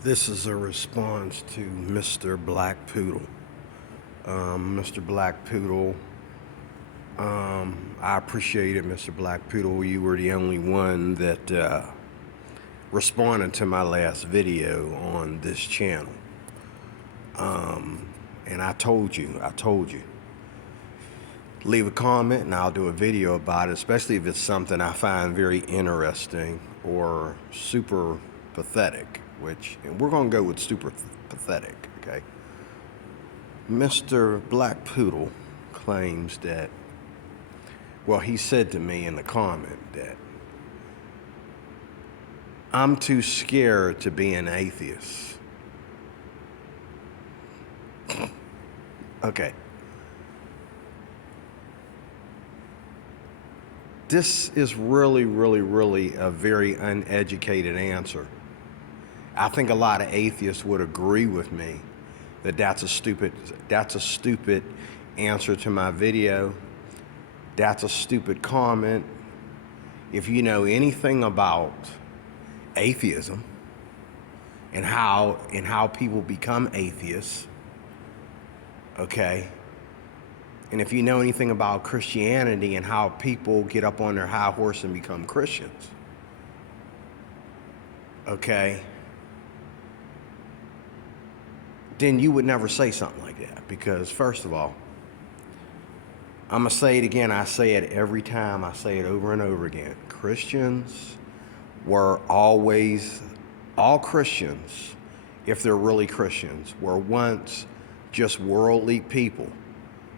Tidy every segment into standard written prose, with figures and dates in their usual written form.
This is a response to Mr. Black Poodle. Mr. Black Poodle, I appreciate it, Mr. Black Poodle. You were the only one that responded to my last video on this channel. And I told you. Leave a comment and I'll do a video about it, especially if it's something I find very interesting or super pathetic, and we're going to go with super pathetic, okay? Mr. Black Poodle claims that, well, he said to me in the comment that I'm too scared to be an atheist. Okay. This is really a very uneducated answer. I think a lot of atheists would agree with me that that's a stupid answer to my video. That's a stupid comment. If you know anything about atheism and how people become atheists, okay? And if you know anything about Christianity and how people get up on their high horse and become Christians, okay, then you would never say something like that. Because first of all, I'm going to say it again. I say it every time. I say it over and over again. Christians were always, all Christians, if they're really Christians, were once just worldly people.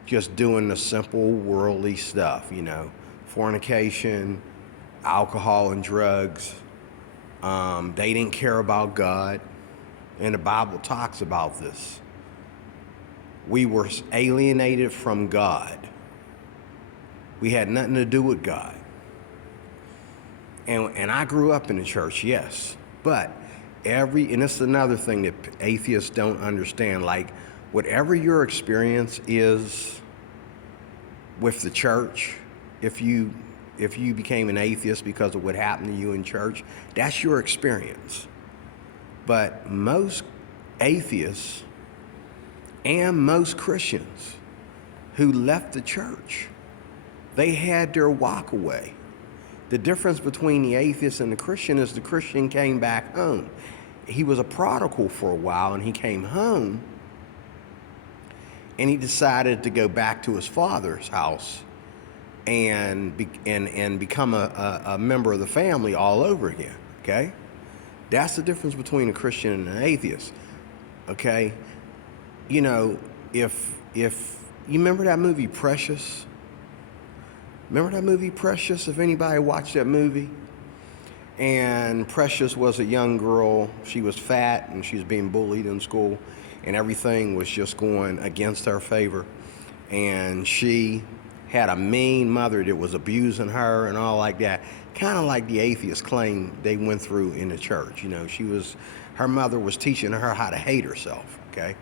Just doing the simple worldly stuff, fornication, alcohol and drugs. They didn't care about God, and the Bible talks about this. We were alienated from God. We had nothing to do with God. And I grew up in the church, yes, but and this is another thing that atheists don't understand, like whatever your experience is with the church, if you became an atheist because of what happened to you in church, that's your experience. But most atheists and most Christians who left the church, they had their walk away. The difference between the atheist and the Christian is the Christian came back home. He was a prodigal for a while and he came home and he decided to go back to his father's house and become a member of the family all over again, okay? That's the difference between a Christian and an atheist, okay? If you remember that movie Precious? Remember that movie Precious, if anybody watched that movie? And Precious was a young girl. She was fat and she was being bullied in school, and everything was just going against her favor. And she had a mean mother that was abusing her and all like that. Kind of like the atheists claim they went through in the church. Her mother was teaching her how to hate herself, okay?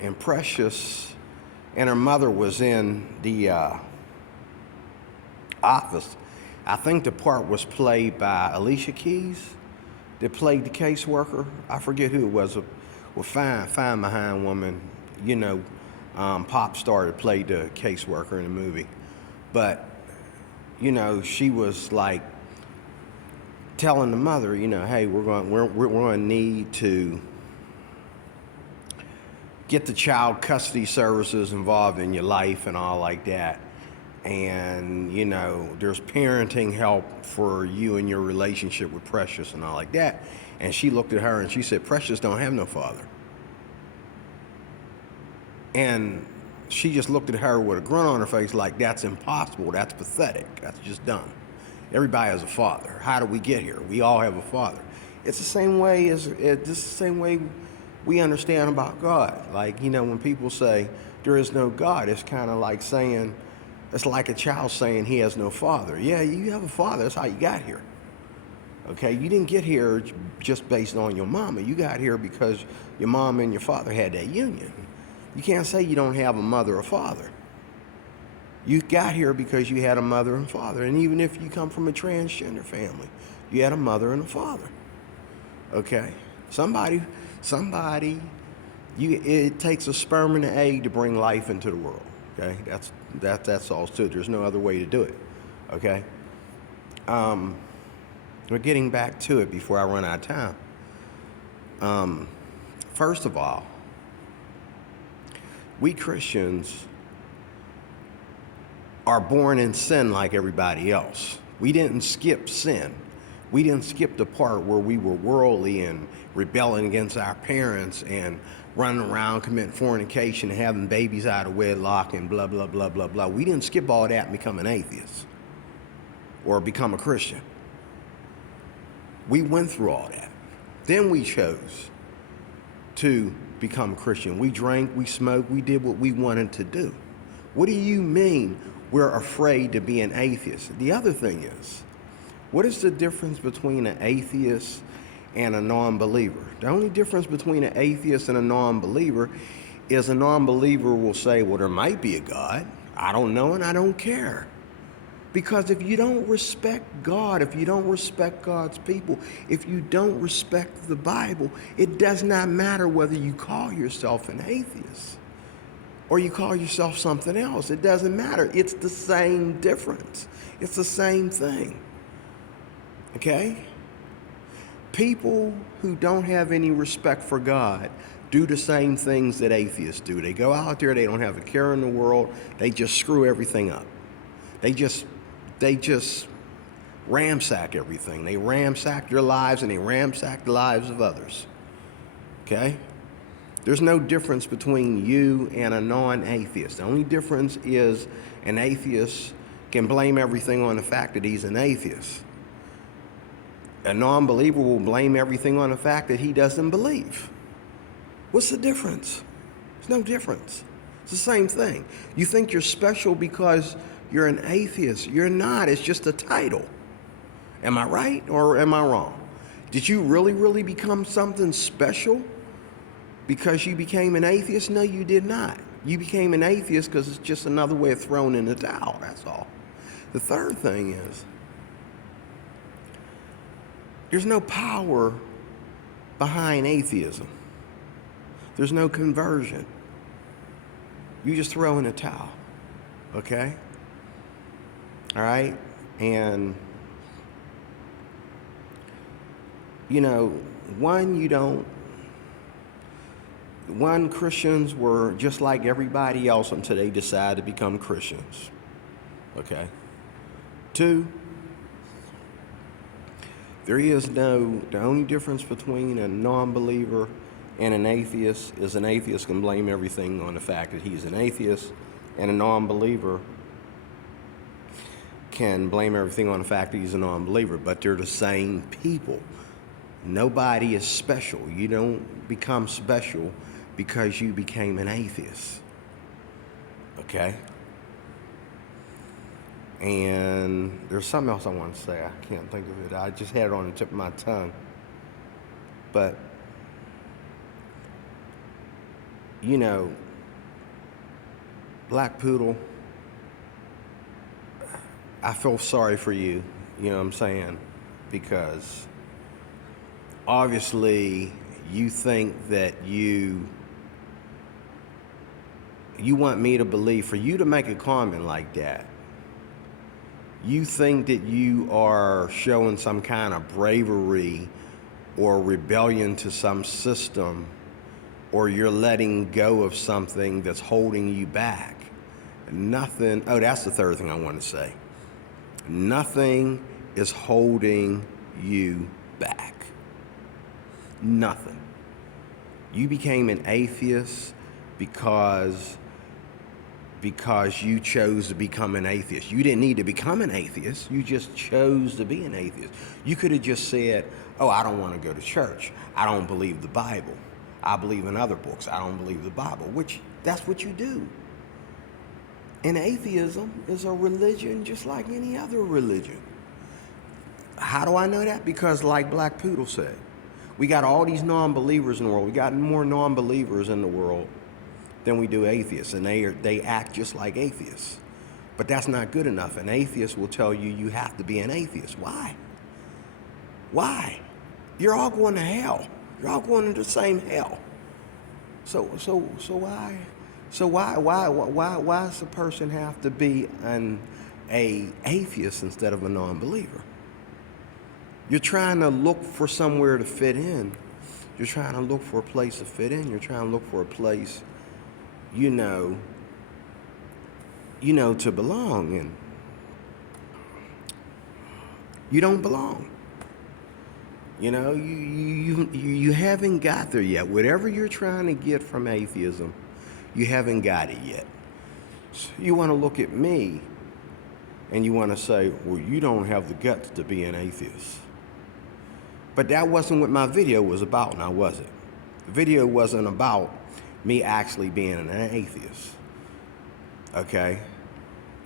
And Precious and her mother was in the office. I think the part was played by Alicia Keys that played the caseworker. I forget who it was. Fine behind woman, pop star that played the caseworker in the movie. But, she was like telling the mother, hey, we're going to need to get the child custody services involved in your life and all like that. And, there's parenting help for you and your relationship with Precious and all like that. And she looked at her and she said, Precious don't have no father. And she just looked at her with a grin on her face like, that's impossible, that's pathetic, that's just dumb. Everybody has a father. How do we get here? We all have a father. It's the same way we understand about God. Like, when people say there is no God, it's kind of like saying, it's like a child saying he has no father. Yeah, you have a father, that's how you got here. Okay, you didn't get here just based on your mama. You got here because your mom and your father had that union. You can't say you don't have a mother or father. You got here because you had a mother and father. And even if you come from a transgender family, you had a mother and a father. Okay? Somebody, somebody, it takes a sperm and an egg to bring life into the world. Okay, that's all to it. There's no other way to do it. Okay. We're getting back to it before I run out of time. First of all, we Christians are born in sin like everybody else. We didn't skip sin. We didn't skip the part where we were worldly and rebelling against our parents and running around committing fornication and having babies out of wedlock and blah, blah, blah, blah, blah. We didn't skip all that and become an atheist or become a Christian. We went through all that. Then we chose to become a Christian. We drank, we smoked, we did what we wanted to do. What do you mean we're afraid to be an atheist? The other thing is, what is the difference between an atheist and a non-believer? The only difference between an atheist and a non-believer is a non-believer will say, well, there might be a God. I don't know and I don't care. Because if you don't respect God, if you don't respect God's people, if you don't respect the Bible, it does not matter whether you call yourself an atheist or you call yourself something else. It doesn't matter. It's the same difference. It's the same thing. Okay? People who don't have any respect for God do the same things that atheists do. They go out there, they don't have a care in the world, they just screw everything up. They just ransack everything. They ransack their lives and they ransack the lives of others. Okay? There's no difference between you and a non-atheist. The only difference is an atheist can blame everything on the fact that he's an atheist. A non-believer will blame everything on the fact that he doesn't believe. What's the difference? There's no difference. It's the same thing. You think you're special because you're an atheist. You're not. It's just a title. Am I right or am I wrong? Did you really become something special because you became an atheist? No, you did not. You became an atheist because it's just another way of throwing in the towel. That's all. The third thing is, there's no power behind atheism. There's no conversion. You just throw in a towel, okay? All right? And, one, Christians were just like everybody else until they decided to become Christians, okay? Two, the only difference between a non-believer and an atheist is an atheist can blame everything on the fact that he's an atheist, and a non-believer can blame everything on the fact that he's a non-believer, but they're the same people. Nobody is special. You don't become special because you became an atheist, okay? And there's something else I want to say. I can't think of it. I just had it on the tip of my tongue. But, Black Poodle, I feel sorry for you, you know what I'm saying? Because obviously you think that you want me to believe, for you to make a comment like that, you think that you are showing some kind of bravery or rebellion to some system, or you're letting go of something that's holding you back. Nothing, that's the third thing I want to say. Nothing is holding you back. Nothing. You became an atheist because you chose to become an atheist. You didn't need to become an atheist. You just chose to be an atheist. You could have just said, I don't want to go to church. I don't believe the Bible. I believe in other books. I don't believe the Bible, which that's what you do. And atheism is a religion just like any other religion. How do I know that? Because like Black Poodle said, we got all these non-believers in the world. We got more non-believers in the world than we do atheists, and they act just like atheists. But that's not good enough. An atheist will tell you you have to be an atheist. Why? Why? You're all going to hell. You're all going to the same hell. So why does a person have to be a atheist instead of a non-believer? You're trying to look for somewhere to fit in. You're trying to look for a place to fit in. You're trying to look for a place, to belong, and you don't belong. You haven't got there yet. Whatever you're trying to get from atheism, you haven't got it yet. So you want to look at me and you want to say, well, you don't have the guts to be an atheist. But that wasn't what my video was about, now was it? The video wasn't about me actually being an atheist. Okay?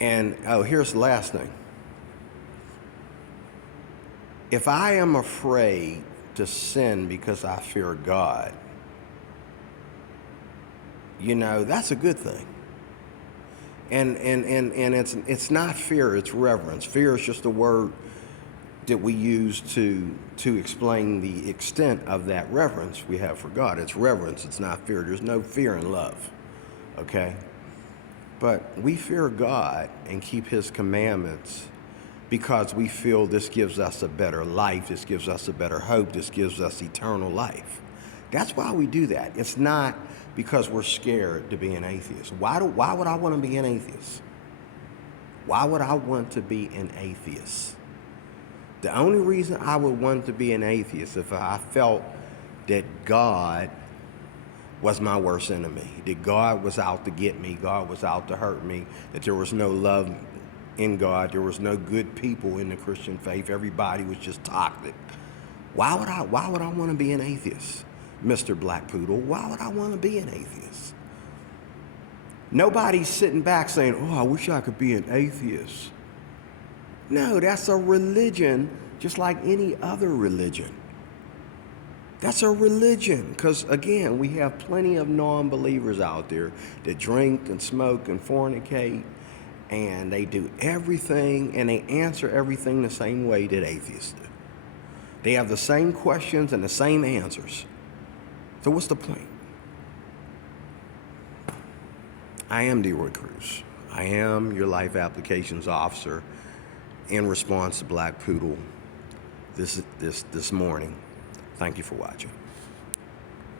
And, here's the last thing. If I am afraid to sin because I fear God, that's a good thing. And it's not fear, it's reverence. Fear is just a word that we use to explain the extent of that reverence we have for God. It's reverence, it's not fear. There's no fear in love, okay? But we fear God and keep his commandments because we feel this gives us a better life, this gives us a better hope, this gives us eternal life. That's why we do that. It's not because we're scared to be an atheist. Why would I want to be an atheist? Why would I want to be an atheist? The only reason I would want to be an atheist if I felt that God was my worst enemy, that God was out to get me, God was out to hurt me, that there was no love in God, there was no good people in the Christian faith, everybody was just toxic. Why would I want to be an atheist, Mr. Black Poodle? Why would I want to be an atheist? Nobody's sitting back saying, oh, I wish I could be an atheist. No, that's a religion just like any other religion. That's a religion because, again, we have plenty of non-believers out there that drink and smoke and fornicate, and they do everything and they answer everything the same way that atheists do. They have the same questions and the same answers. So what's the point? I am DeRoy Cruz. I am your life applications officer in response to Black Poodle this morning. Thank you for watching.